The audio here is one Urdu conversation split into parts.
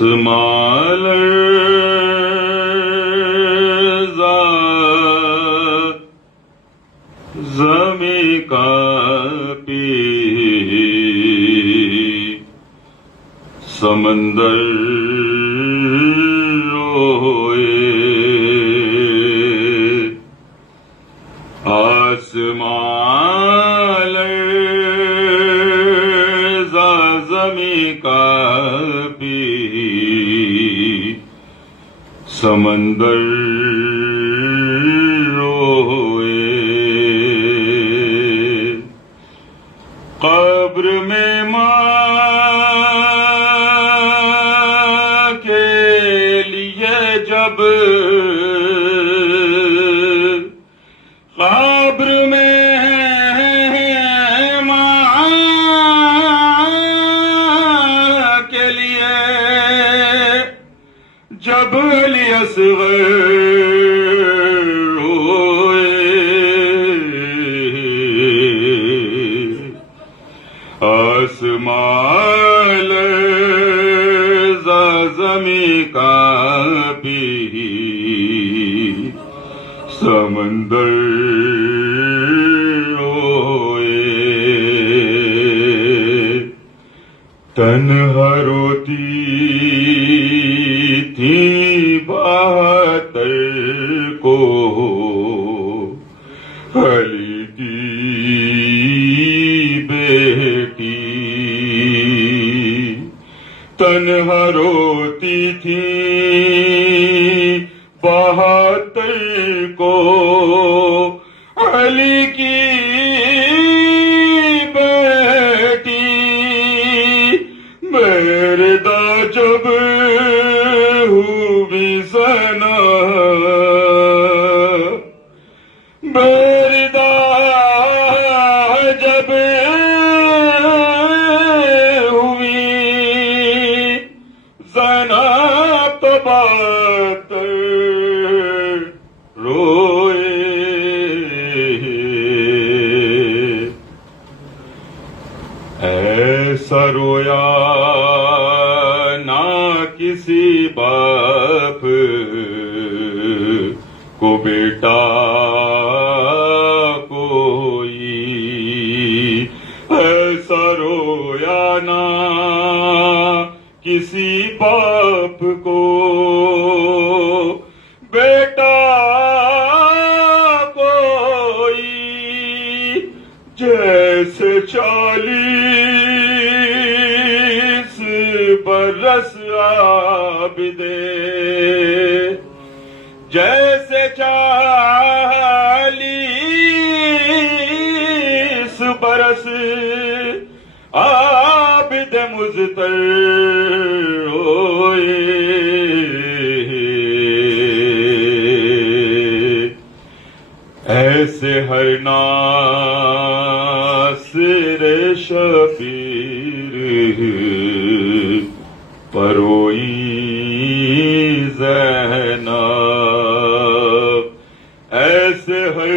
آسمان زمیں کانپی سمندر روئے آسمان زمیں کانپی سمندر روئے قبر میں ماں کے لیے جب قبر میں ماں کے لیے جب اصغر آسمان زمیں کانپی سمندر روئے تنہا روتی تھی بہتر کو علی کی بیٹی تنہا روتی تھی بہتر کو علی کی بیٹی میرے دا جب ہوئی زنا میرے دا جب ہوئی زنا تو بات روئے ایسا رویا نہ کسی باپ کو بیٹا کوئی ایسا رویا نہ کسی باپ کو بیٹا کوئی جیسے 40 برس عابد جیسے 40 برس عابد مضطر روئے ایسے ہر ناصر شبیر پروئی زینب ایسے ہر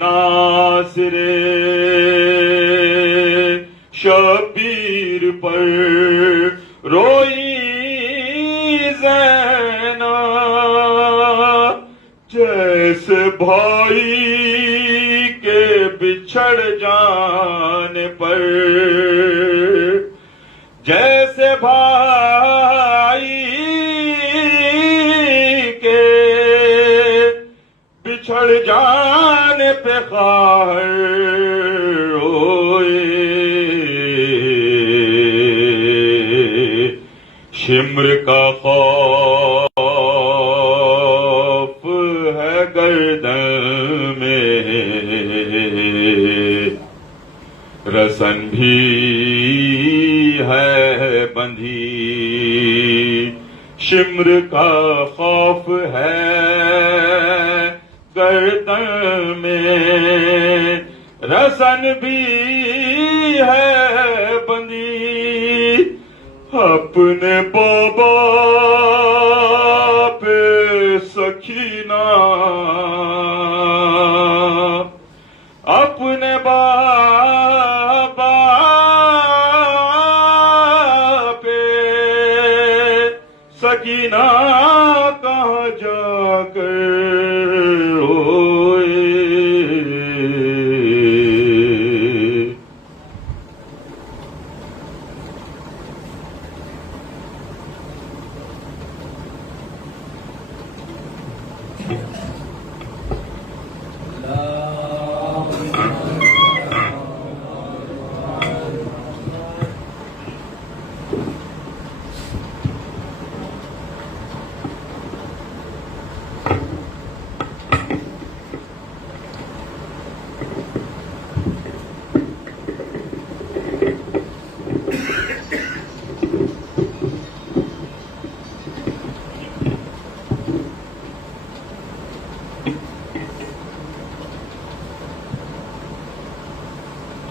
ناصر شبیر پر روئی زینب جیسے بھائی کے بچھڑ جانے پر جیسے بھائی کے بچھڑ جانے پہ خواہر روئے شمر کا خوف ہے گردن میں رسن بھی ہے بندھی شمر کا خوف ہے گردن میں رسن بھی ہے بندھی اپنے بابا پہ سکینہ اپنے بابا پہ سکینہ کہاں جا کر روئے.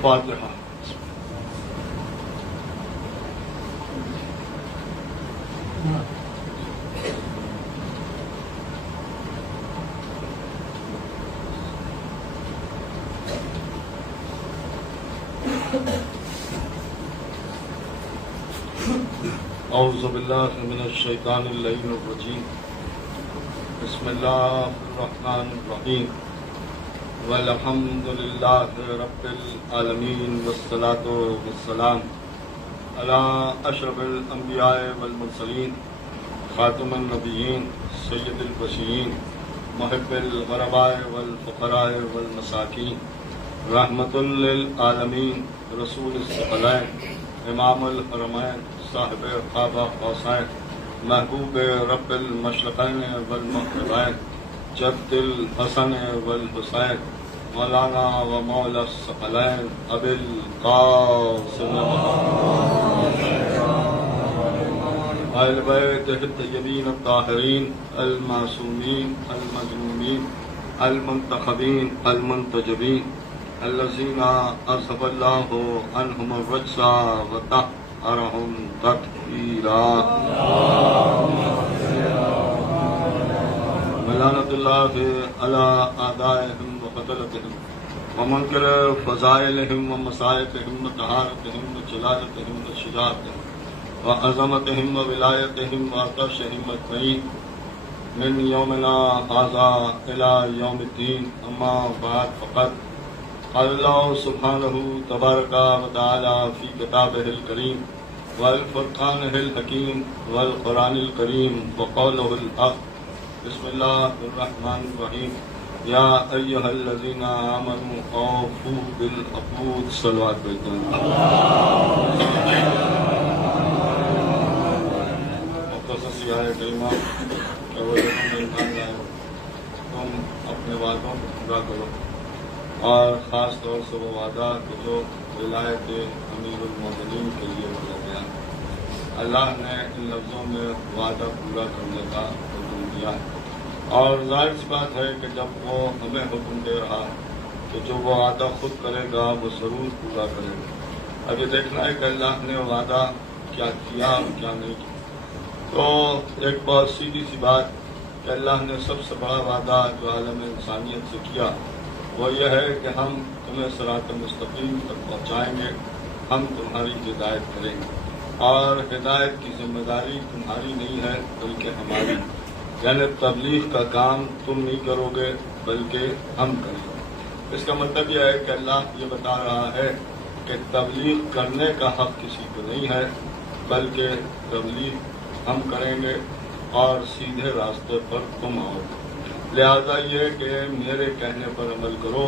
فاتحہ. اعوذ باللہ من الشیطان اللعین الرجیم. بسم اللہ الرحمن الرحیم. والحمد للہ رب العالمین والصلاة والسلام علی اشرف الانبیاء والمرسلین خاتم النبیین سید البشرین محب الغرباء والفقراء والمساکین رحمت للعالمین رسول الثقلین امام الحرمین صاحب خابہ قوسین محبوب رب المشرقین والمغربین جد الحسن والحسین مولانا و مولا الثقلین ابی القاسم اہل بیت الطیبین الطاہرین المعصومین المظلومین المنتخبین المنتجبین الذین اذهب اللہ عنہم الرجس وطہرہم تطہیرا. لعنت اللہ علی اعدائہم وقتلتہم ومنکر فضائلہم ومصائبہم وطہارتہم وجلالتہم وشجاعتہم وعظمتہم وولایتہم وعطشہم اجمعین من یومنا ھذا الی یوم الدین. اما بعد فقط قال اللہ سبحانہ تبارک وتعالی فی کتابہ الکریم والفرقانہ الحکیم والقرآن الکریم وقولہ الحق. بسم اللہ الرحمن الرحیم. یا ایہا الذین آمنوا اوفوا بالعقود. صلوات بیت مختصر سی آیت کریمہ کہ وہ انسان لائے تم اپنے وعدوں کو پورا کرو، اور خاص طور سے وہ وعدہ کہ جو ولایت امیر المومنین کے لیے کیا گیا. اللہ نے ان لفظوں میں وعدہ پورا کرنے کا حکم دیا ہے، اور ظاہر سی بات ہے کہ جب وہ ہمیں حکم دے رہا کہ جو وہ وعدہ خود کرے گا وہ ضرور پورا کرے گا. اب یہ دیکھنا ہے کہ اللہ نے وعدہ کیا کیا اور کیا نہیں کیا. تو ایک بہت سیدھی سی بات کہ اللہ نے سب سے بڑا وعدہ جو عالم انسانیت سے کیا وہ یہ ہے کہ ہم تمہیں صراط مستقیم تک پہنچائیں گے، ہم تمہاری ہدایت کریں گے، اور ہدایت کی ذمہ داری تمہاری نہیں ہے بلکہ ہماری. یعنی تبلیغ کا کام تم نہیں کرو گے بلکہ ہم کریں گے. اس کا مطلب یہ ہے کہ اللہ یہ بتا رہا ہے کہ تبلیغ کرنے کا حق کسی کو نہیں ہے بلکہ تبلیغ ہم کریں گے اور سیدھے راستے پر تم آؤ. لہذا یہ کہ میرے کہنے پر عمل کرو.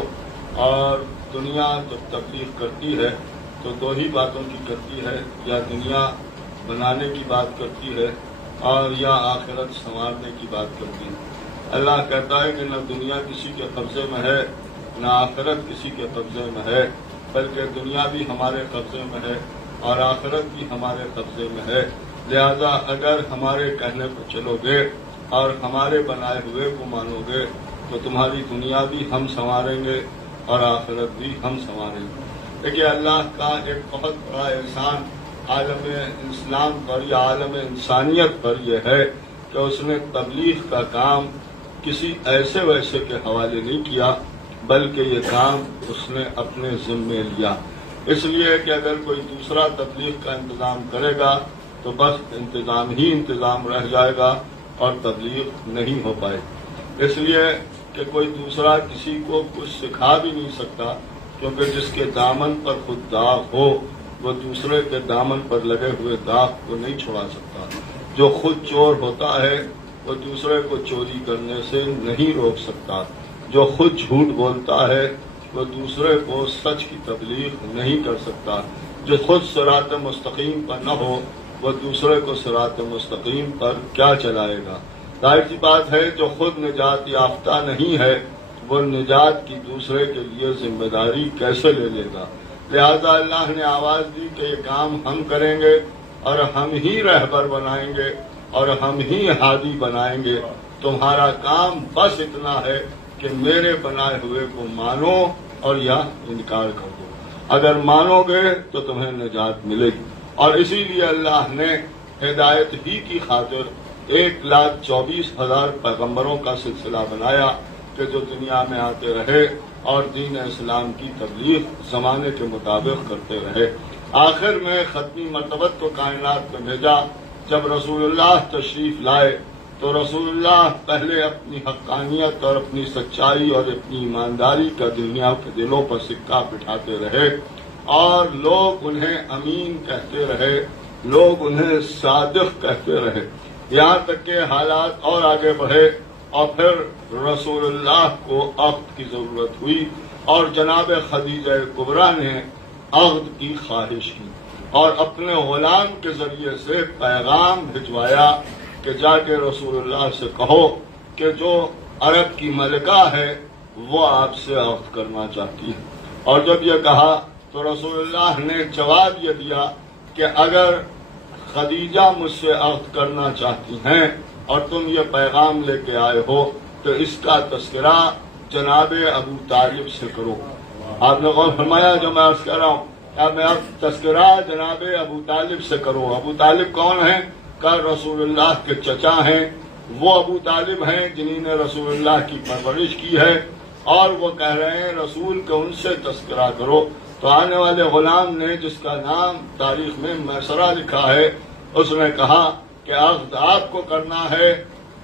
اور دنیا جب تبلیغ کرتی ہے تو دو ہی باتوں کی کرتی ہے، یا دنیا بنانے کی بات کرتی ہے اور یا آخرت سنوارنے کی بات کرتی ہے. اللہ کہتا ہے کہ نہ دنیا کسی کے قبضے میں ہے نہ آخرت کسی کے قبضے میں ہے، بلکہ دنیا بھی ہمارے قبضے میں ہے اور آخرت بھی ہمارے قبضے میں ہے. لہذا اگر ہمارے کہنے پر چلو گے اور ہمارے بنائے ہوئے کو مانو گے تو تمہاری دنیا بھی ہم سنواریں گے اور آخرت بھی ہم سنواریں گے. دیکھیے اللہ کا ایک بہت بڑا احسان عالم اسلام پر یا عالم انسانیت پر یہ ہے کہ اس نے تبلیغ کا کام کسی ایسے ویسے کے حوالے نہیں کیا بلکہ یہ کام اس نے اپنے ذمے لیا. اس لیے کہ اگر کوئی دوسرا تبلیغ کا انتظام کرے گا تو بس انتظام ہی انتظام رہ جائے گا اور تبلیغ نہیں ہو پائے. اس لیے کہ کوئی دوسرا کسی کو کچھ سکھا بھی نہیں سکتا، کیونکہ جس کے دامن پر خود داغ ہو وہ دوسرے کے دامن پر لگے ہوئے داغ کو نہیں چھڑا سکتا. جو خود چور ہوتا ہے وہ دوسرے کو چوری کرنے سے نہیں روک سکتا. جو خود جھوٹ بولتا ہے وہ دوسرے کو سچ کی تبلیغ نہیں کر سکتا. جو خود صراط مستقیم پر نہ ہو وہ دوسرے کو صراط مستقیم پر کیا چلائے گا؟ ظاہر سی بات ہے جو خود نجات یافتہ نہیں ہے وہ نجات کی دوسرے کے لیے ذمہ داری کیسے لے لے گا؟ لہذا اللہ نے آواز دی کہ یہ کام ہم کریں گے اور ہم ہی رہبر بنائیں گے اور ہم ہی ہادی بنائیں گے. تمہارا کام بس اتنا ہے کہ میرے بنائے ہوئے کو مانو اور یا انکار کر دو. اگر مانو گے تو تمہیں نجات ملے گی. اور اسی لیے اللہ نے ہدایت ہی کی خاطر 1,24,000 پیغمبروں کا سلسلہ بنایا کہ جو دنیا میں آتے رہے اور دین اسلام کی تبلیغ زمانے کے مطابق کرتے رہے. آخر میں ختمی مرتبت کو کائنات میں بھیجا. جب رسول اللہ تشریف لائے تو رسول اللہ پہلے اپنی حقانیت اور اپنی سچائی اور اپنی ایمانداری کا دنیا کے دلوں پر سکہ بٹھاتے رہے اور لوگ انہیں امین کہتے رہے، لوگ انہیں صادق کہتے رہے، یہاں تک کہ حالات اور آگے بڑھے اور پھر رسول اللہ کو عقد کی ضرورت ہوئی اور جناب خدیجہ کبریٰ نے عقد کی خواہش کی اور اپنے غلام کے ذریعے سے پیغام بھجوایا کہ جا کے رسول اللہ سے کہو کہ جو عرب کی ملکہ ہے وہ آپ سے عقد کرنا چاہتی ہے. اور جب یہ کہا تو رسول اللہ نے جواب یہ دیا کہ اگر خدیجہ مجھ سے عقد کرنا چاہتی ہیں اور تم یہ پیغام لے کے آئے ہو تو اس کا تذکرہ جناب ابو طالب سے کرو. آپ نے غور فرمایا جو میں عرض کر رہا ہوں کیا میں اب تذکرہ جناب ابو طالب سے کروں؟ ابو طالب کون ہیں؟ کہ رسول اللہ کے چچا ہیں. وہ ابو طالب ہیں جنہوں نے رسول اللہ کی پرورش کی ہے اور وہ کہہ رہے ہیں رسول کے ان سے تذکرہ کرو. تو آنے والے غلام نے جس کا نام تاریخ میں میسرہ لکھا ہے اس نے کہا کہ عقد آپ کو کرنا ہے،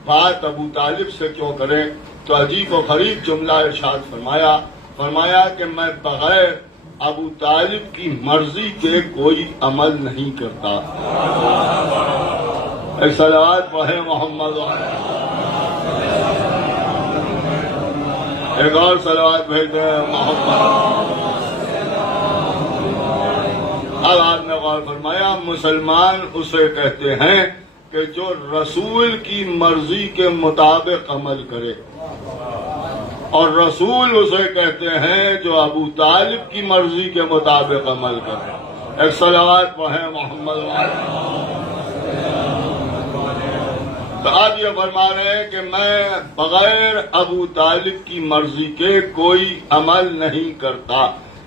بات ابو طالب سے کیوں کریں؟ تو عجیب و غریب جملہ ارشاد فرمایا کہ میں بغیر ابو طالب کی مرضی کے کوئی عمل نہیں کرتا. ایک صلوات پڑھے محمد. ایک اور صلوات بھیج دیں محمد. اب آپ نے غور فرمایا مسلمان اسے کہتے ہیں کہ جو رسول کی مرضی کے مطابق عمل کرے اور رسول اسے کہتے ہیں جو ابو طالب کی مرضی کے مطابق عمل کرے. ایک صلوات پڑھیں محمد. تو آپ یہ فرما رہے ہیں کہ میں بغیر ابو طالب کی مرضی کے کوئی عمل نہیں کرتا.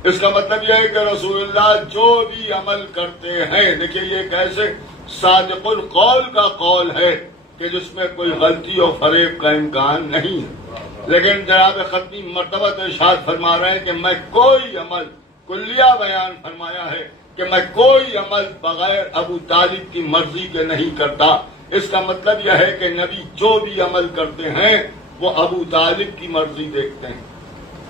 اس کا مطلب یہ ہے کہ رسول اللہ جو بھی عمل کرتے ہیں، دیکھیے یہ ایک ایسے صادق القول کا قول ہے کہ جس میں کوئی غلطی اور فریب کا امکان نہیں ہے. لیکن جناب ختمی مرتبہ ارشاد فرما رہے ہیں کہ میں کوئی عمل، کلیہ بیان فرمایا ہے کہ میں کوئی عمل بغیر ابو طالب کی مرضی کے نہیں کرتا. اس کا مطلب یہ ہے کہ نبی جو بھی عمل کرتے ہیں وہ ابو طالب کی مرضی دیکھتے ہیں.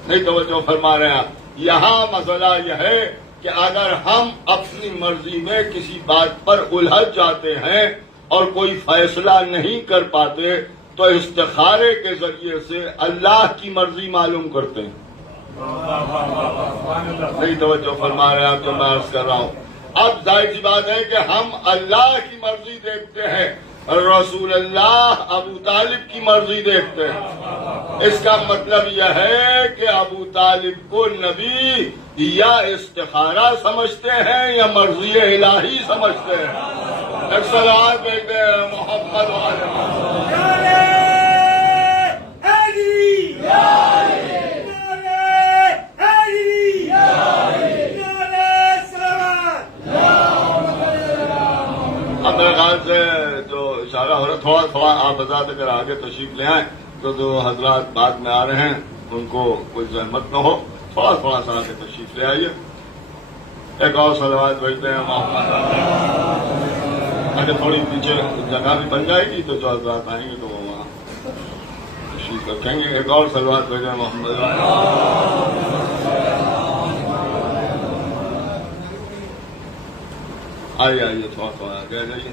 نہیں توجہ فرما رہے ہیں آپ. یہاں مسئلہ یہ ہے کہ اگر ہم اپنی مرضی میں کسی بات پر الجھ جاتے ہیں اور کوئی فیصلہ نہیں کر پاتے تو استخارے کے ذریعے سے اللہ کی مرضی معلوم کرتے ہیں. نہیں توجہ فرما رہے ہیں آپ جو میں عرض کر رہا ہوں. اب ظاہر سی بات ہے کہ ہم اللہ کی مرضی دیکھتے ہیں، رسول اللہ ابو طالب کی مرضی دیکھتے ہیں. اس کا مطلب یہ ہے کہ ابو طالب کو نبی یا استخارہ سمجھتے ہیں یا مرضی الہی سمجھتے ہیں. صلوات بھیجتے ہیں محمد اب میرے خیال سے جو اشارہ ہو رہا تھوڑا آپ حضرات اگر آگے تشریف لے آئیں تو جو حضرات بعد میں آ رہے ہیں ان کو کوئی زحمت نہ ہو، تھوڑا سا آگے تشریف لے آئیے. ایک اور صلوات بھیجتے ہیں محمد. اچھا تھوڑی پیچھے جگہ بھی بن جائے گی تو جو حضرات آئیں گے تو وہ وہاں تشریف رکھیں گے. ایک اور صلوات بھیجیں محمد. آئیے تھوڑا آگے جائیے.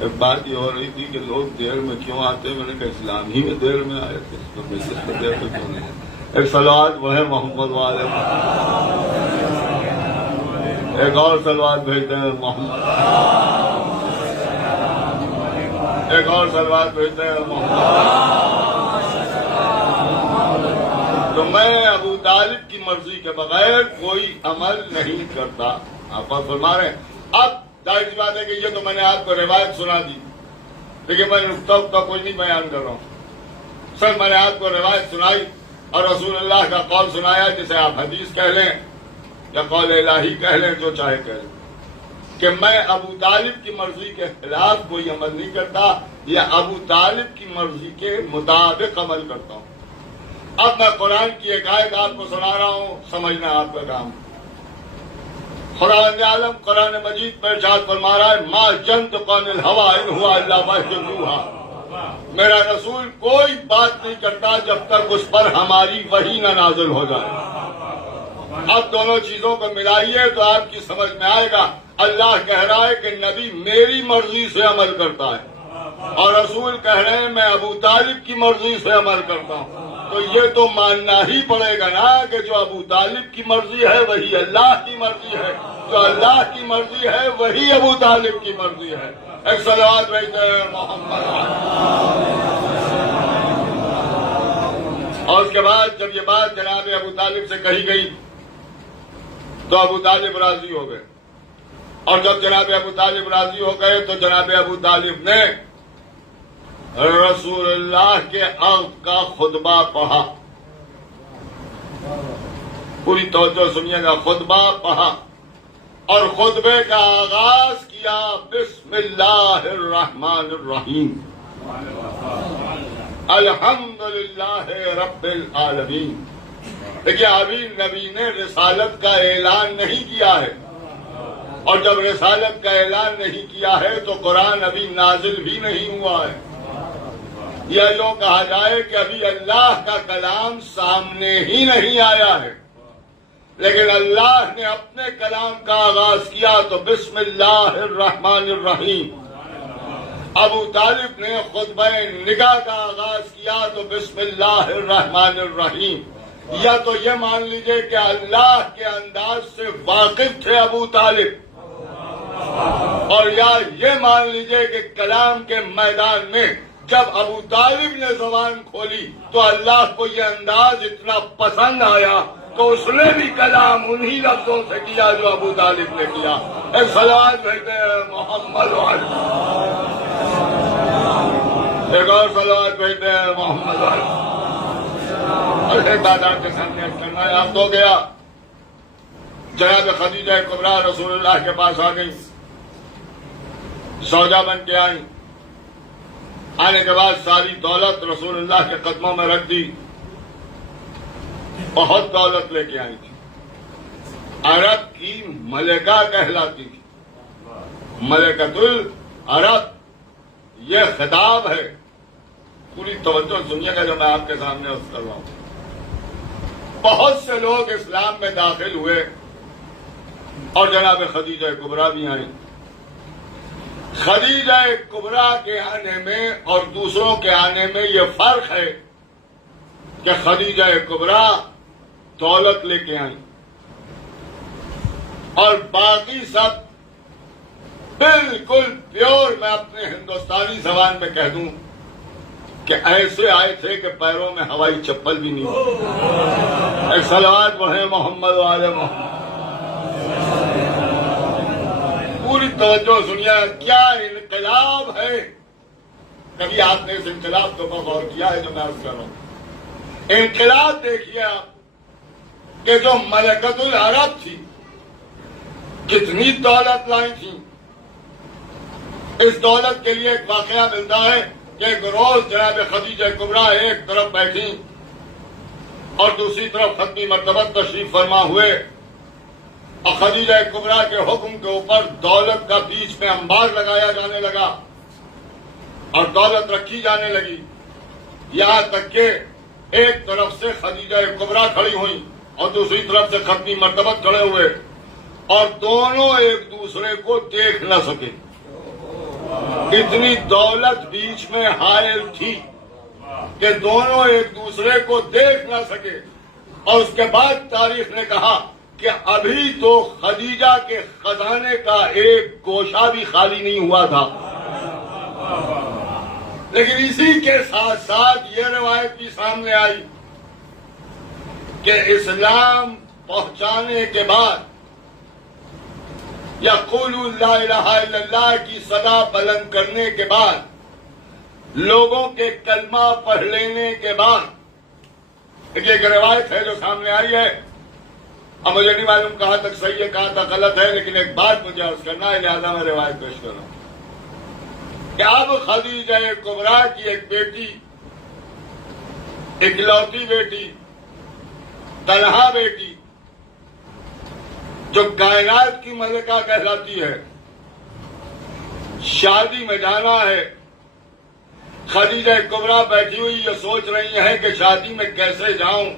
ایک بات یہ ہو رہی تھی کہ لوگ دیر میں کیوں آتے ہیں. میں نے کہا اسلام ہی میں دیر میں آئے تھے تو دیر میں کیوں نہیں. ایک صلوات وہ ہے محمد والے. ایک اور صلوات بھیجتے ہیں محمد. ایک اور صلوات بھیجتے ہیں محمد. تو میں ابو طالب کی مرضی کے بغیر کوئی عمل نہیں کرتا. آپ فرما رہے ہیں. اب ظاہر سی بات ہے کہ یہ تو میں نے آپ کو روایت سنا دی, لیکن میں نقطہ کوئی نہیں بیان کر رہا ہوں. سر میں نے آپ کو روایت سنائی اور رسول اللہ کا قول سنایا, جسے آپ حدیث کہہ لیں یا قول الہی کہہ لیں, جو چاہے کہہ لیں, کہ میں ابو طالب کی مرضی کے خلاف کوئی عمل نہیں کرتا یا ابو طالب کی مرضی کے مطابق عمل کرتا ہوں. اب میں قرآن کی ایک آیت آپ کو سنا رہا ہوں, سمجھنا آپ کا کام. خداوند عالم قرآن مجید پر ارشاد فرما رہا ہے, ما ينطق عن الهوى ان هو الا وحی یوحی. میرا رسول کوئی بات نہیں کرتا جب تک اس پر ہماری وحی نہ نازل ہو جائے. اب دونوں چیزوں کو ملائیے تو آپ کی سمجھ میں آئے گا. اللہ کہہ رہا ہے کہ نبی میری مرضی سے عمل کرتا ہے, اور رسول کہہ رہے ہیں میں ابو طالب کی مرضی سے عمل کرتا ہوں. تو یہ تو ماننا ہی پڑے گا نا کہ جو ابو طالب کی مرضی ہے وہی اللہ کی مرضی ہے, جو اللہ کی مرضی ہے وہی ابو طالب کی مرضی ہے. ایک صلوات بھیجتے ہیں محمد. اور اس کے بعد جب یہ بات جناب ابو طالب سے کہی گئی تو ابو طالب راضی ہو گئے, اور جب جناب ابو طالب راضی ہو گئے تو جناب ابو طالب نے رسول اللہ کے عقد کا خطبہ پڑھا. پوری توجہ سنیے گا. خطبہ پڑھا اور خطبے کا آغاز کیا بسم اللہ الرحمن الرحیم, الحمدللہ رب العالمین. دیکھیے ابھی نبی نے رسالت کا اعلان نہیں کیا ہے, اور جب رسالت کا اعلان نہیں کیا ہے تو قرآن ابھی نازل بھی نہیں ہوا ہے. یا یوں کہا جائے کہ ابھی اللہ کا کلام سامنے ہی نہیں آیا ہے, لیکن اللہ نے اپنے کلام کا آغاز کیا تو بسم اللہ الرحمن الرحیم. ابو طالب نے خطبہ نکاح کا آغاز کیا تو بسم اللہ الرحمن الرحیم. یا تو یہ مان لیجئے کہ اللہ کے انداز سے واقف تھے ابو طالب, اور یا یہ مان لیجئے کہ کلام کے میدان میں جب ابو طالب نے زبان کھولی تو اللہ کو یہ انداز اتنا پسند آیا تو اس نے بھی کلام انہی لفظوں سے کیا جو ابو طالب نے کیا. ایک صلوات بھیجتے ہیں محمد والے. ایک اور صلوات بھیجتے ہیں محمد والے. ایک بات آپ کے سامنے کرنا ہے. آپ تو گیا جناب خدیجہ کبریٰ رسول اللہ کے پاس آ گئی, زوجہ بن کے آئی. آنے کے بعد ساری دولت رسول اللہ کے قدموں میں رکھ دی. بہت دولت لے کے آئی تھی. عرب کی ملکہ کہلاتی تھی, ملکۃ العرب. یہ خطاب ہے. پوری توجہ سنیے گا جو میں آپ کے سامنے عرض کر رہا ہوں. بہت سے لوگ اسلام میں داخل ہوئے اور جناب خدیجہ کبریٰ بھی آئیں. خدیجہ کبریٰ کے آنے میں اور دوسروں کے آنے میں یہ فرق ہے کہ خدیجہ کبریٰ دولت لے کے آئیں اور باقی سب بالکل پیور, میں اپنے ہندوستانی زبان میں کہہ دوں کہ ایسے آئے تھے کہ پیروں میں ہوائی چپل بھی نہیں. ایک صلوات پڑھیں محمد والے محمد. پوری توجہ سنیے. کیا انقلاب ہے. کبھی آپ نے اس انقلاب کو غور کیا ہے جو میں عرض کر رہا ہوں. انقلاب دیکھیے آپ کہ جو ملکۃ العرب تھی کتنی دولت لائی تھی. اس دولت کے لیے ایک واقعہ ملتا ہے کہ ایک روز جناب خدیجہ کبریٰ ایک طرف بیٹھی اور دوسری طرف ختمی مرتبہ تشریف فرما ہوئے اور خدیجہ کبریٰ کے حکم کے اوپر دولت کا بیچ میں انبار لگایا جانے لگا اور دولت رکھی جانے لگی، یہاں تک کہ ایک طرف سے خدیجہ کبریٰ کھڑی ہوئی اور دوسری طرف سے ختمی مرتبت کھڑے ہوئے، اور دونوں ایک دوسرے کو دیکھ نہ سکے۔ اتنی دولت بیچ میں حائل تھی کہ دونوں ایک دوسرے کو دیکھ نہ سکے، اور اس کے بعد تاریخ نے کہا کہ ابھی تو خدیجہ کے خزانے کا ایک گوشہ بھی خالی نہیں ہوا تھا۔ لیکن اسی کے ساتھ ساتھ یہ روایت بھی سامنے آئی کہ اسلام پہنچانے کے بعد یا قولوا لا الہ الا اللہ کی صدا بلند کرنے کے بعد، لوگوں کے کلمہ پڑھ لینے کے بعد، ایک روایت ہے جو سامنے آئی ہے، اب مجھے نہیں معلوم کہاں تک صحیح ہے کہاں تک غلط ہے، لیکن ایک بات مجھے عرض کرنا ہے، لہذا میں روایت پیش کر رہا ہوں کہ اب خدیجہ کبریٰ کی ایک بیٹی، اکلوتی بیٹی، تنہا بیٹی، جو کائنات کی ملکہ کہلاتی ہے، شادی میں جانا ہے۔ خدیجہ کبریٰ بیٹھی ہوئی یہ سوچ رہی ہے کہ شادی میں کیسے جاؤں،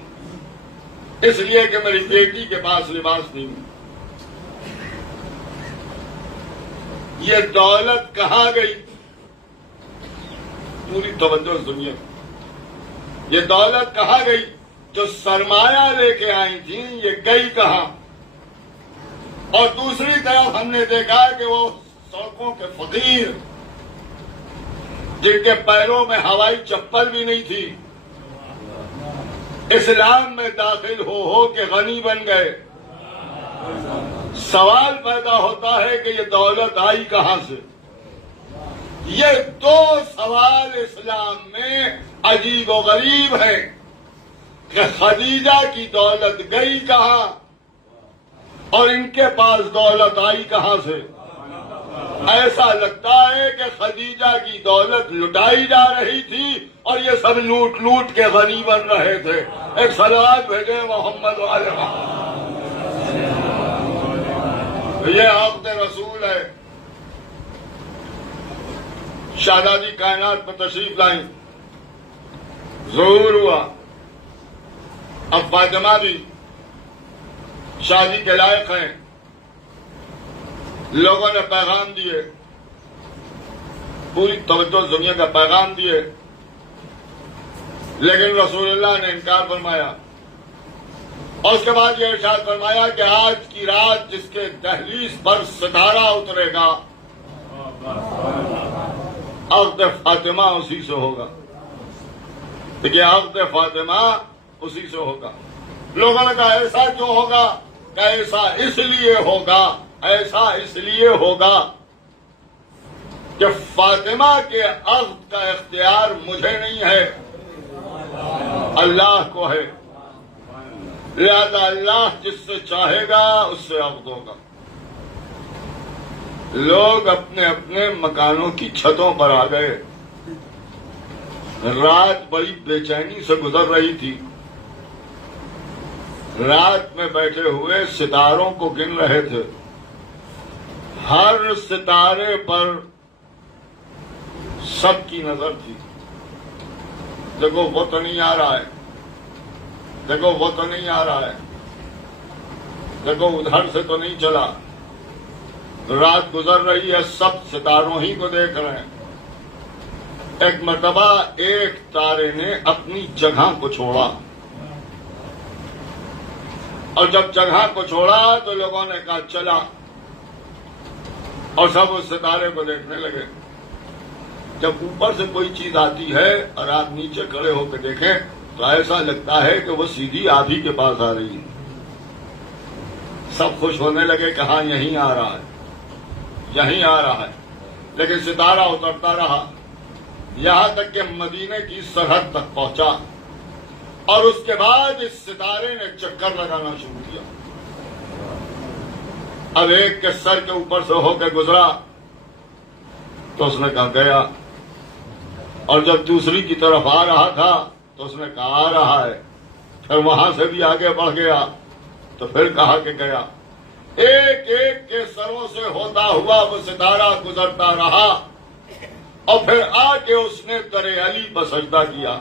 اس لیے کہ میری بیٹی کے پاس لباس نہیں۔ یہ دولت کہاں گئی؟ پوری توجہ دنیا، یہ دولت کہاں گئی؟ جو سرمایہ لے کے آئی تھی یہ گئی کہاں؟ اور دوسری طرف ہم نے دیکھا کہ وہ سڑکوں کے فقیر، جن کے پیروں میں ہوائی چپل بھی نہیں تھی، اسلام میں داخل ہو کے غنی بن گئے۔ سوال پیدا ہوتا ہے کہ یہ دولت آئی کہاں سے؟ یہ دو سوال اسلام میں عجیب و غریب ہے کہ خدیجہ کی دولت گئی کہاں اور ان کے پاس دولت آئی کہاں سے؟ ایسا لگتا ہے کہ خدیجہ کی دولت لٹائی جا رہی تھی اور یہ سب لوٹ لوٹ کے غنی بن رہے تھے۔ ایک صلوات بھیجے محمد والے محمد۔ یہ عقد رسول ہے۔ شہزادی کائنات میں تشریف لائیں، ظہور ہوا، اب فاطمہ بھی شادی کے لائق ہیں۔ لوگوں نے پیغام دیے، پوری توجہ دنیا کا پیغام دیے، لیکن رسول اللہ نے انکار فرمایا، اور اس کے بعد یہ ارشاد فرمایا کہ آج کی رات جس کے دہلیز پر ستارہ اترے گا، عقد فاطمہ اسی سے ہوگا۔ دیکھیے، عقد فاطمہ اسی سے ہوگا۔ لوگوں نے کہا ایسا کیوں ہوگا؟ کہ ایسا اس لیے ہوگا، ایسا اس لیے ہوگا کہ فاطمہ کے عقد کا اختیار مجھے نہیں ہے، اللہ کو ہے، لہذا اللہ جس سے چاہے گا اس سے عقد ہوگا۔ لوگ اپنے اپنے مکانوں کی چھتوں پر آ گئے۔ رات بڑی بے چینی سے گزر رہی تھی۔ رات میں بیٹھے ہوئے ستاروں کو گن رہے تھے۔ ہر ستارے پر سب کی نظر تھی۔ دیکھو وہ تو نہیں آ رہا ہے، دیکھو وہ تو نہیں آ رہا ہے، دیکھو ادھر سے تو نہیں چلا۔ رات گزر رہی ہے، سب ستاروں ہی کو دیکھ رہے ہیں۔ ایک مرتبہ ایک تارے نے اپنی جگہ کو چھوڑا، اور جب جگہ کو چھوڑا تو لوگوں نے کہا چلا، اور سب اس ستارے کو دیکھنے لگے۔ جب اوپر سے کوئی چیز آتی ہے اور آپ نیچے کھڑے ہو کے دیکھیں تو ایسا لگتا ہے کہ وہ سیدھی آپ ہی کے پاس آ رہی ہے۔ سب خوش ہونے لگے کہ ہاں یہیں آ رہا ہے، یہیں آ رہا ہے۔ لیکن ستارہ اترتا رہا، یہاں تک کہ مدینے کی سرحد تک پہنچا، اور اس کے بعد اس ستارے نے چکر لگانا شروع کیا۔ اب ایک کے سر کے اوپر سے ہو کے گزرا تو اس نے کہا گیا، اور جب دوسری کی طرف آ رہا تھا تو اس نے کہا آ رہا ہے، پھر وہاں سے بھی آگے بڑھ گیا تو پھر کہا کہ گیا۔ ایک ایک کے سروں سے ہوتا ہوا وہ ستارہ گزرتا رہا اور پھر آ کے اس نے در علی پر سجدہ کیا،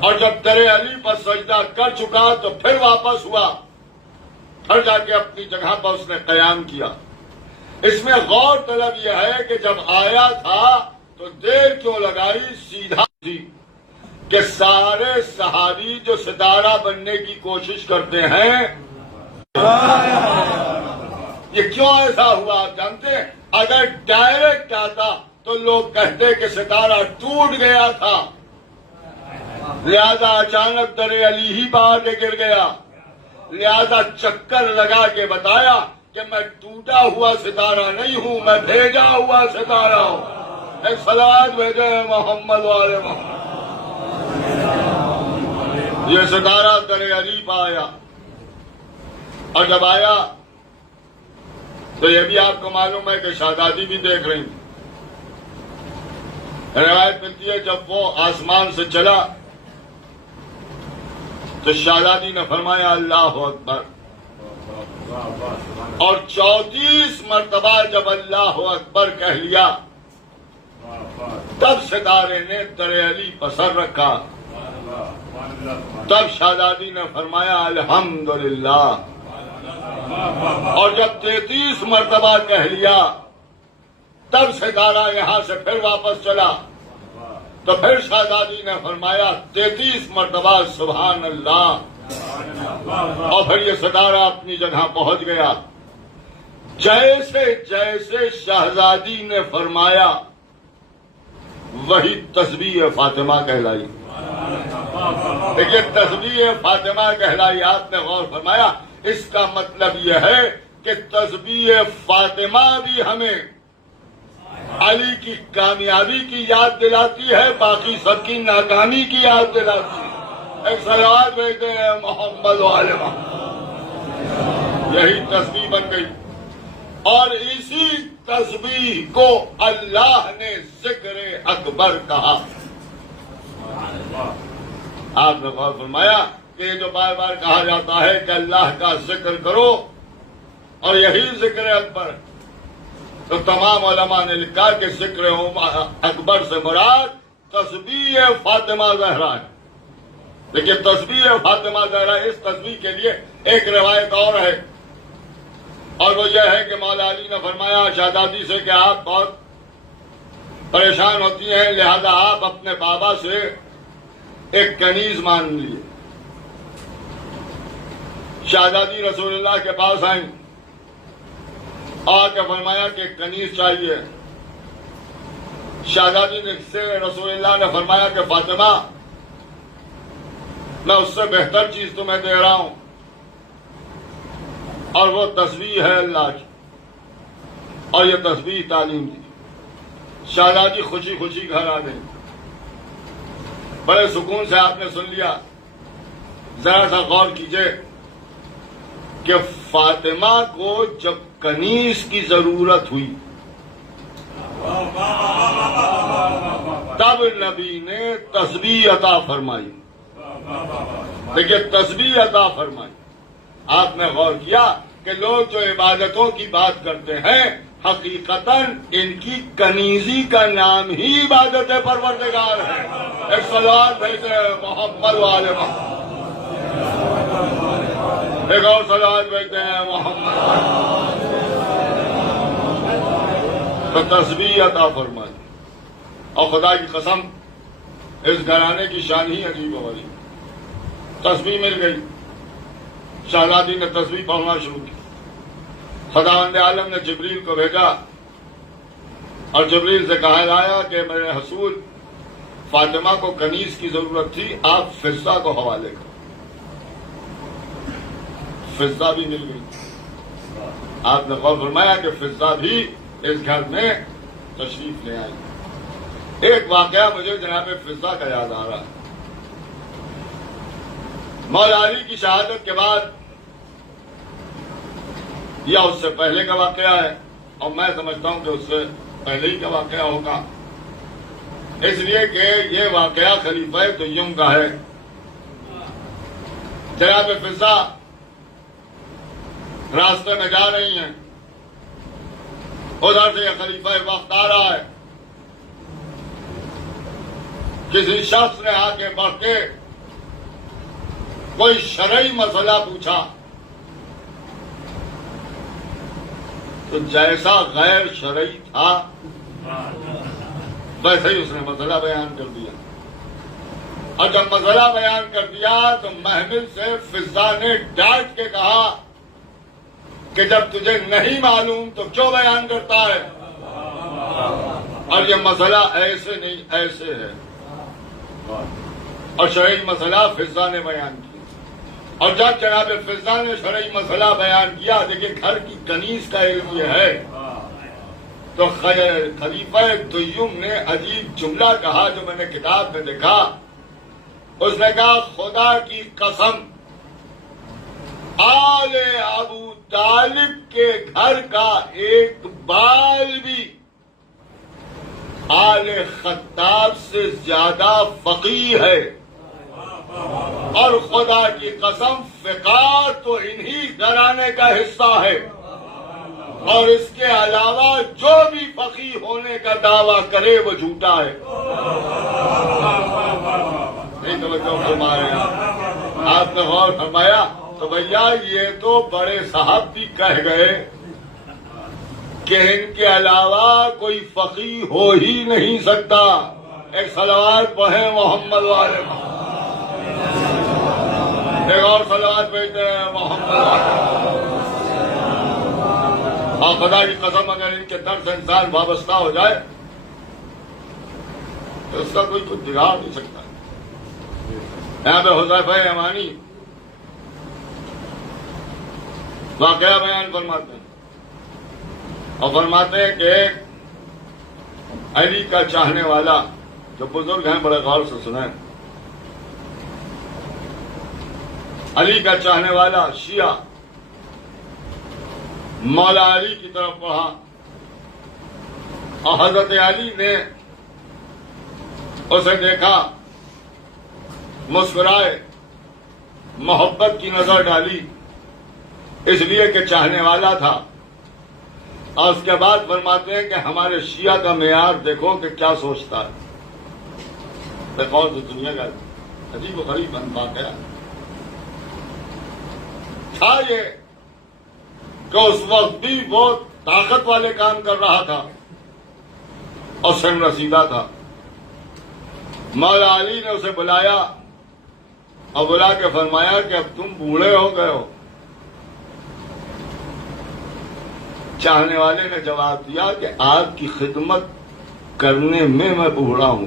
اور جب در علی پر سجدہ کر چکا تو پھر واپس ہوا، پھر جا کے اپنی جگہ پر اس نے قیام کیا۔ اس میں غور طلب یہ ہے کہ جب آیا تھا تو دیر کیوں لگائی؟ سیدھا تھی کہ سارے صحابی جو ستارہ بننے کی کوشش کرتے ہیں، یہ کیوں ایسا ہوا آپ جانتے ہیں؟ اگر ڈائریکٹ آتا تو لوگ کہتے کہ ستارہ ٹوٹ گیا تھا، لہذا اچانک در علی ہی باہر کے گر گیا، لہذا چکر لگا کے بتایا کہ میں ٹوٹا ہوا ستارہ نہیں ہوں، میں بھیجا ہوا ستارہ ہوں۔ ایک صلوات بھیجے محمد والے محمد۔ یہ ستارہ در علی پہ آیا، اور جب آیا تو یہ بھی آپ کو معلوم ہے کہ شہزادی بھی دیکھ رہی۔ روایت ملتی ہے جب وہ آسمان سے چلا تو شہزادی نے فرمایا اللہ اکبر، اور 34 مرتبہ جب اللہ اکبر کہہ لیا تب ستارے نے در علی پر سر رکھا، تب شہزادی نے فرمایا الحمدللہ، اور جب 33 مرتبہ کہہ لیا تب ستارہ یہاں سے پھر واپس چلا، تو پھر شہزادی نے فرمایا 33 مرتبہ سبحان اللہ، اور پھر یہ ستارہ اپنی جگہ پہنچ گیا۔ جیسے جیسے شہزادی نے فرمایا وہی تسبیح فاطمہ کہلائی۔ دیکھیے تسبیح فاطمہ کہلائی، آپ نے غور فرمایا، اس کا مطلب یہ ہے کہ تسبیح فاطمہ بھی ہمیں علی کی کامیابی کی یاد دلاتی ہے، باقی سب کی ناکامی کی یاد دلاتی ہے۔ ایک صلوات بھیجتے ہیں محمد والے محمد۔ یہی تسبیح بن گئی، اور اسی تسبیح کو اللہ نے ذکر اکبر کہا۔ آپ نے غور فرمایا کہ یہ جو بار بار کہا جاتا ہے کہ اللہ کا ذکر کرو اور یہی ذکر اکبر، تو تمام علماء نے لکھا کہ ذکر اکبر سے مراد تسبیح فاطمہ زہرا ہے۔ لیکن تسبیح فاطمہ زہرا، اس تسبیح کے لیے ایک روایت اور ہے، اور وہ یہ ہے کہ مولا علی نے فرمایا شہزادی سے کہ آپ بہت پریشان ہوتی ہیں، لہذا آپ اپنے بابا سے ایک کنیز مانگ لیے۔ شہزادی رسول اللہ کے پاس آئیں، آ کے فرمایا کہ کنیز چاہیے۔ شہزادی سے رسول اللہ نے فرمایا کہ فاطمہ میں اس سے بہتر چیز تمہیں دے رہا ہوں، اور وہ تسبیح ہے اللہ کی، اور یہ تسبیح تعلیم دی۔ شہزادی خوشی خوشی گھر آ گئی، بڑے سکون سے آپ نے سن لیا۔ ذرا سا غور کیجئے کہ فاطمہ کو جب کنیز کی ضرورت ہوئی تب نبی نے تسبیح عطا فرمائی۔ دیکھیے تسبیح عطا فرمائی۔ آپ نے غور کیا کہ لوگ جو عبادتوں کی بات کرتے ہیں حقیقتاً ان کی کنیزی کا نام ہی عبادت پروردگار ہے۔ ایک صلوات بھیجتے ہیں محمد والے محمد۔ ایک اور صلوات بھیجتے ہیں محمد۔ تو تسبیح عطا فرمائی، اور خدا کی قسم اس گھرانے کی شان ہی عجیب و غریب۔ تسبیح مل گئی، شہزادی نے تسبیح پڑھنا شروع کی۔ خداوند عالم نے جبریل کو بھیجا اور جبریل سے کہا لایا کہ میرے حصول فاطمہ کو کنیز کی ضرورت تھی، آپ فضہ کو حوالے کرو۔ فضہ بھی مل گئی۔ آپ نے غور فرمایا کہ فضہ بھی اس گھر میں تشریف لے آئی۔ ایک واقعہ مجھے جناب فضہ کا یاد آ رہا ہے۔ مولا علی کی شہادت کے بعد یا اس سے پہلے کا واقعہ ہے، اور میں سمجھتا ہوں کہ اس سے پہلے ہی کا واقعہ ہوگا، اس لیے کہ یہ واقعہ خلیفہ تیم کا ہے۔ جناب فضہ راستے میں جا رہی ہیں، ادھر سے یہ خلیفہ وقت آ رہا ہے، کسی شخص نے آ کے بڑھ کے کوئی شرعی مسئلہ پوچھا تو جیسا غیر شرعی تھا ویسے ہی اس نے مسئلہ بیان کر دیا، اور جب مسئلہ بیان کر دیا تو محمل سے فضا نے ڈانٹ کے کہا کہ جب تجھے نہیں معلوم تو کیوں بیان کرتا ہے، اور یہ مسئلہ ایسے نہیں ایسے ہے، اور شرعی مسئلہ فضا نے بیان کیا۔ اور جب جناب فضا نے شرعی مسئلہ بیان کیا، دیکھیں گھر کی کنیز کا علم یہ ہے، تو خلیفہ دویم نے عجیب جملہ کہا جو میں نے کتاب میں دیکھا۔ اس نے کہا خدا کی قسم آل ابو طالب کے گھر کا ایک بال بھی آل خطاب سے زیادہ فقیہ ہے، اور خدا کی قسم فقہ تو انہی گھرانے کا حصہ ہے، اور اس کے علاوہ جو بھی فقیہ ہونے کا دعویٰ کرے وہ جھوٹا ہے۔ نہیں توجہ فرمائے آپ نے غور فرمایا تو بھیا یہ تو بڑے صاحب بھی کہہ گئے کہ ان کے علاوہ کوئی فقیہ ہو ہی نہیں سکتا۔ ایک صلوات پڑھیں محمد والے، ایک اور صلوات بھیجتے ہیں محمد والے۔ اور خدا کی قسم اگر ان کے در سے انسان وابستہ ہو جائے تو اس کا کوئی کچھ بگاڑ نہیں سکتا۔ یہاں پہ حذیفہ یمانی واقعہ بیان فرماتے ہیں، اور فرماتے ہیں کہ ایک علی کا چاہنے والا، جو بزرگ ہیں بڑے غور سے سنیں، علی کا چاہنے والا شیعہ مولا علی کی طرف پڑھا، اور حضرت علی نے اسے دیکھا، مسکرائے، محبت کی نظر ڈالی، اس لیے کہ چاہنے والا تھا، اور اس کے بعد فرماتے ہیں کہ ہمارے شیعہ کا معیار دیکھو کہ کیا سوچتا ہے۔ دیکھو تو دنیا کا عجیب و غریب واقعہ تھا یہ کہ اس وقت بھی وہ طاقت والے کام کر رہا تھا اور سن رسیدہ تھا۔ مولا علی نے اسے بلایا اور بلا کے فرمایا کہ اب تم بوڑھے ہو گئے ہو۔ چاہنے والے نے جواب دیا کہ آپ کی خدمت کرنے میں بوڑھا ہوں،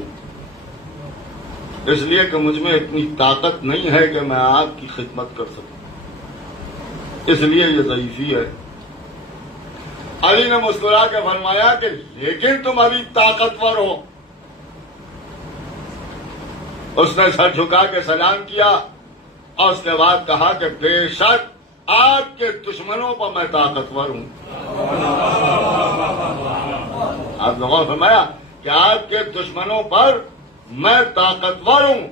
اس لیے کہ مجھ میں اتنی طاقت نہیں ہے کہ میں آپ کی خدمت کر سکوں، اس لیے یہ ضعیفی ہے۔ علی نے مسکرا کے فرمایا کہ لیکن تم ابھی طاقتور ہو۔ اس نے سر جھکا کے سلام کیا اور اس کے بعد کہا کہ بے شک آپ کے دشمنوں پر میں طاقتور ہوں۔ آپ نے غور فرمایا کہ آپ کے دشمنوں پر میں طاقتور ہوں۔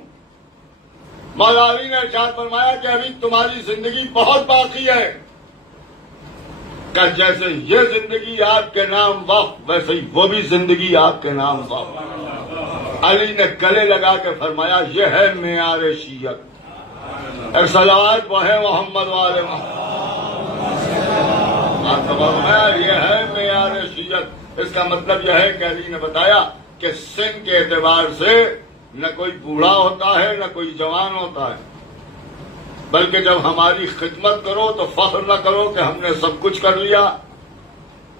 مولا علی نے ارشاد فرمایا کہ ابھی تمہاری زندگی بہت باقی ہے، کہ جیسے یہ زندگی آپ کے نام وقف ویسے ہی وہ بھی زندگی آپ کے نام وقف۔ علی نے گلے لگا کے فرمایا یہ ہے معیار شیعت۔ ایک صلوات پڑھیں محمد والے آپ کا فرمایا یہ ہے معیار شیعت۔ اس کا مطلب یہ ہے کہ علی نے بتایا کہ سن کے اعتبار سے نہ کوئی بوڑھا ہوتا ہے نہ کوئی جوان ہوتا ہے، بلکہ جب ہماری خدمت کرو تو فخر نہ کرو کہ ہم نے سب کچھ کر لیا،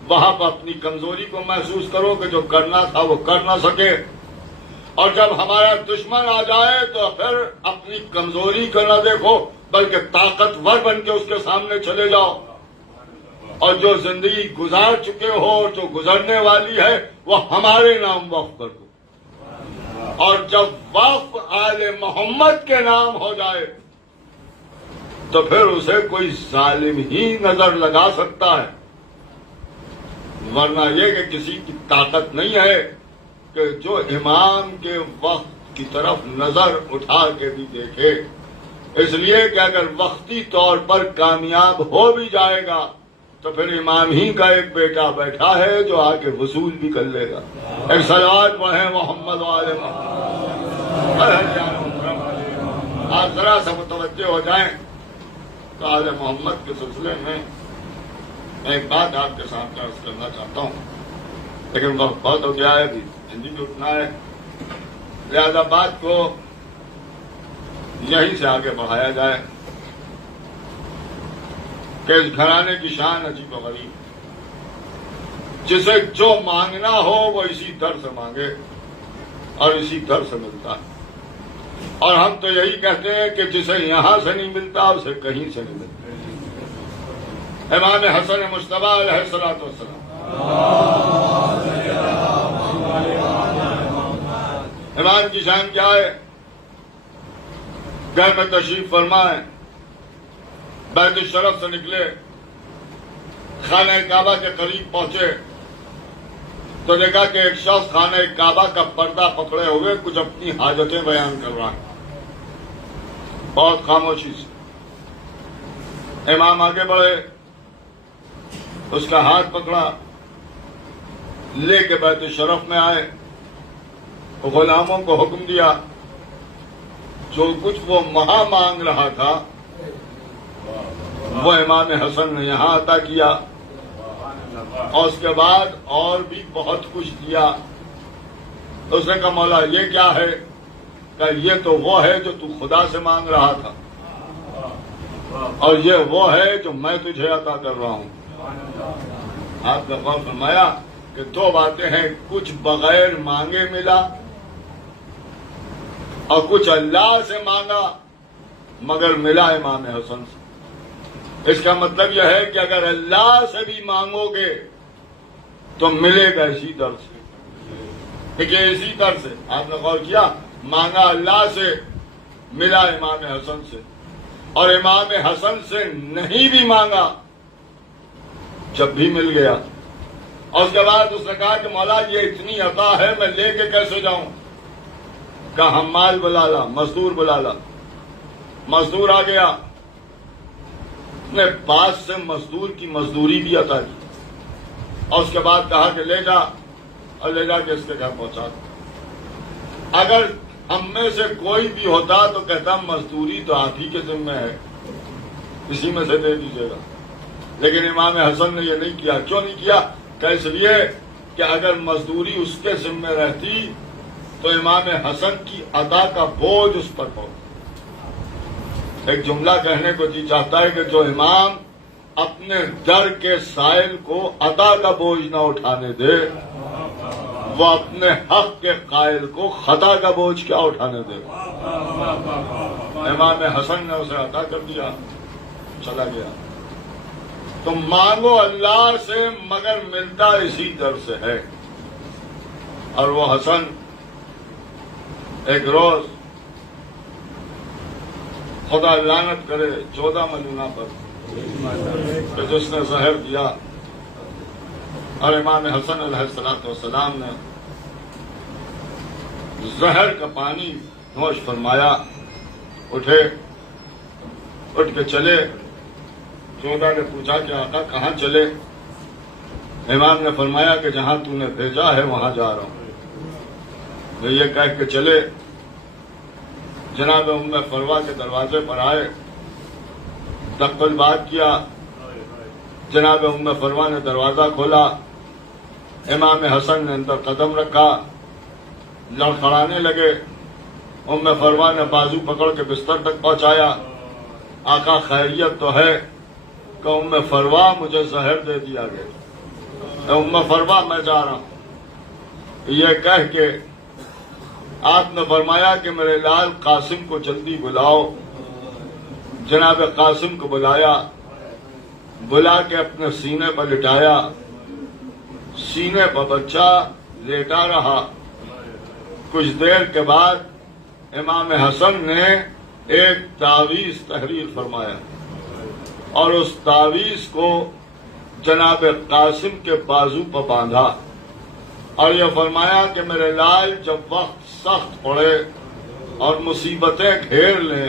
وہاں پر اپنی کمزوری کو محسوس کرو کہ جو کرنا تھا وہ کر نہ سکے، اور جب ہمارا دشمن آ جائے تو پھر اپنی کمزوری کو نہ دیکھو بلکہ طاقتور بن کے اس کے سامنے چلے جاؤ، اور جو زندگی گزار چکے ہو اور جو گزرنے والی ہے وہ ہمارے نام وقف کر دو، اور جب وقف آل محمد کے نام ہو جائے تو پھر اسے کوئی ظالم ہی نظر لگا سکتا ہے، ورنہ یہ کہ کسی کی طاقت نہیں ہے کہ جو امام کے وقت کی طرف نظر اٹھا کے بھی دیکھے، اس لیے کہ اگر وقتی طور پر کامیاب ہو بھی جائے گا تو پھر امام ہی کا ایک بیٹا بیٹھا ہے جو آ کے وصول بھی کر لے گا. ایک صلوات پڑھیں محمد والے آپ ذرا سا متوجہ ہو جائیں. تو آل محمد کے سلسلے میں ایک بات آپ کے سامنے عرض کرنا چاہتا ہوں، لیکن وقت بہت ہو گیا ہے، ابھی ہندی میں اٹھنا ہے، لہذا بات کو یہیں سے آگے بڑھایا جائے کہ اس گھرانے کی شان عجیب و غریب، جسے جو مانگنا ہو وہ اسی در سے مانگے اور اسی در سے ملتا ہے. اور ہم تو یہی کہتے ہیں کہ جسے یہاں سے نہیں ملتا اسے کہیں سے نہیں ملتا. امام حسن مجتبیٰ علیہ الصلوۃ والسلام، امام کی شان کیا ہے؟ گھر میں تشریف فرمائیں، بیت الشرف سے نکلے، خانہ کعبہ کے قریب پہنچے تو دیکھا کہ ایک شخص خانہ کعبہ کا پردہ پکڑے ہوئے کچھ اپنی حاجتیں بیان کر رہا ہے، بہت خاموشی سے. امام آگے بڑھے، اس کا ہاتھ پکڑا، لے کے بیت الشرف میں آئے، غلاموں کو حکم دیا جو کچھ وہ وہاں مانگ رہا تھا وہ امام حسن نے یہاں عطا کیا، اور اس کے بعد اور بھی بہت کچھ دیا. اس نے کہا مولا یہ کیا ہے؟ کہ یہ تو وہ ہے جو تو خدا سے مانگ رہا تھا، اور یہ وہ ہے جو میں تجھے عطا کر رہا ہوں. آپ نے غور فرمایا کہ دو باتیں ہیں، کچھ بغیر مانگے ملا اور کچھ اللہ سے مانگا مگر ملا امام حسن سے. اس کا مطلب یہ ہے کہ اگر اللہ سے بھی مانگو گے تو ملے گا اسی در سے. دیکھیے اسی در سے آپ نے غور کیا، مانگا اللہ سے، ملا امام حسن سے، اور امام حسن سے نہیں بھی مانگا جب بھی مل گیا. اور اس کے بعد اس نے کہا کہ مولا یہ اتنی عطا ہے میں لے کے کیسے جاؤں؟ کہا حمال بلا لا، مزدور بلا لا. مزدور آ گیا، اپنے پاس سے مزدور کی مزدوری بھی عطا کی، اور اس کے بعد کہا کہ لے جا، اور لے جا کے اس کے گھر پہنچا. اگر ہم میں سے کوئی بھی ہوتا تو کہتا مزدوری تو آپ ہی کے ذمہ ہے، اسی میں سے دے دیجیے گا. لیکن امام حسن نے یہ نہیں کیا. کیوں نہیں کیا؟ کہ اس لیے کہ اگر مزدوری اس کے ذمہ رہتی تو امام حسن کی ادا کا بوجھ اس پر ہو. ایک جملہ کہنے کو جی چاہتا ہے کہ جو امام اپنے در کے سائل کو ادا کا بوجھ نہ اٹھانے دے وہ اپنے حق کے قائل کو خطا کا بوجھ کیا اٹھانے دے. امام حسن نے اسے عطا کر دیا، چلا گیا. تم مانگو اللہ سے مگر ملتا اسی در سے ہے. اور وہ حسن ایک روز، خدا لعنت کرے 14 ملونہ پر کہ جس نے زہر دیا، اور امام حسن علیہ السلام نے زہر کا پانی نوش فرمایا. اٹھے، اٹھ کے چلے. 14 نے پوچھا کہ آقا کہاں چلے؟ امام نے فرمایا کہ جہاں تو نے بھیجا ہے وہاں جا رہا ہوں. وہ یہ کہہ کے چلے، جناب ام فروا کے دروازے پر آئے، تقبل بات کیا. جناب ام فروا نے دروازہ کھولا، امام حسن نے اندر قدم رکھا، لڑکھڑانے لگے. ام فروا نے بازو پکڑ کے بستر تک پہنچایا. آقا خیریت تو ہے؟ کہ ام فروا مجھے زہر دے دیا گیا. ام فروا میں جا رہا ہوں. یہ کہہ کے آپ نے فرمایا کہ میرے لال قاسم کو جلدی بلاؤ. جناب قاسم کو بلایا، بلا کے اپنے سینے پر لٹایا. سینے پر بچہ لیٹا رہا. کچھ دیر کے بعد امام حسن نے ایک تعویذ تحریر فرمایا اور اس تعویذ کو جناب قاسم کے بازو پر باندھا، اور یہ فرمایا کہ میرے لال جب وقت سخت پڑے اور مصیبتیں گھیر لیں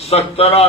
17